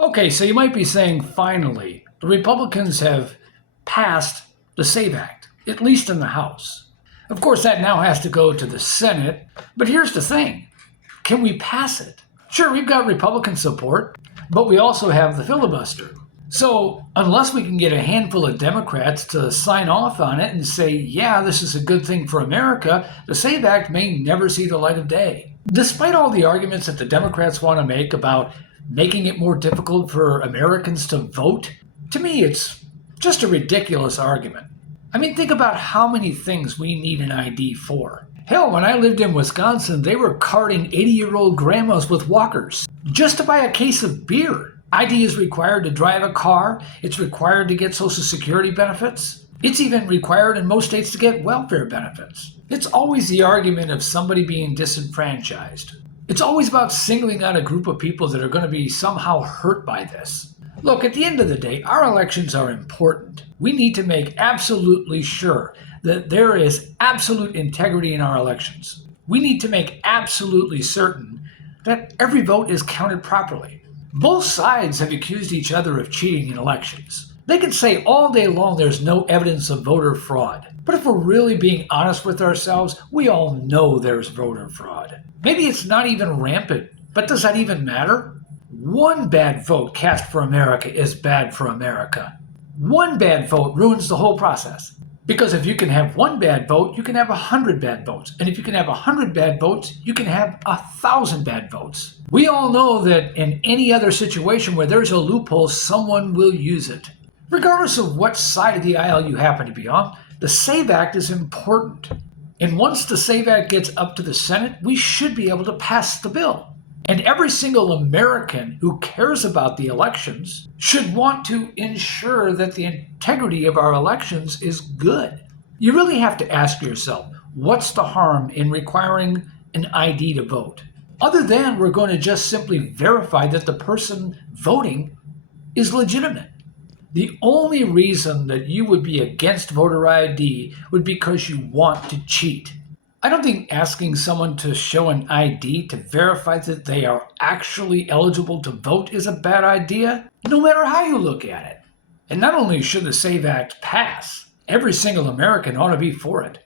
Okay, so you might be saying, finally, the Republicans have passed the SAVE Act, at least in the House. Of course, that now has to go to the Senate, but here's the thing. Can we pass it? Sure, we've got Republican support, but we also have the filibuster. So unless we can get a handful of Democrats to sign off on it and say, yeah, this is a good thing for America, the SAVE Act may never see the light of day. Despite all the arguments that the Democrats want to make about making it more difficult for Americans to vote, to me it's just a ridiculous argument. I mean, think about how many things we need an ID for. Hell, when I lived in Wisconsin, they were carting 80-year-old grandmas with walkers just to buy a case of beer. ID is required to drive a car. It's required to get Social Security benefits. It's even required in most states to get welfare benefits. It's always the argument of somebody being disenfranchised. It's always about singling out a group of people that are going to be somehow hurt by this. Look, at the end of the day, our elections are important. We need to make absolutely sure that there is absolute integrity in our elections. We need to make absolutely certain that every vote is counted properly. Both sides have accused each other of cheating in elections. They can say all day long there's no evidence of voter fraud. But if we're really being honest with ourselves, we all know there's voter fraud. Maybe it's not even rampant, but does that even matter? One bad vote cast for America is bad for America. One bad vote ruins the whole process. Because if you can have one bad vote, you can have 100 bad votes. And if you can have 100 bad votes, you can have 1,000 bad votes. We all know that in any other situation where there's a loophole, someone will use it. Regardless of what side of the aisle you happen to be on, the SAVE Act is important. And once the SAVE Act gets up to the Senate, we should be able to pass the bill. And every single American who cares about the elections should want to ensure that the integrity of our elections is good. You really have to ask yourself, what's the harm in requiring an ID to vote? Other than we're going to just simply verify that the person voting is legitimate. The only reason that you would be against voter ID would be because you want to cheat. I don't think asking someone to show an ID to verify that they are actually eligible to vote is a bad idea, no matter how you look at it. And not only should the SAVE Act pass, every single American ought to be for it.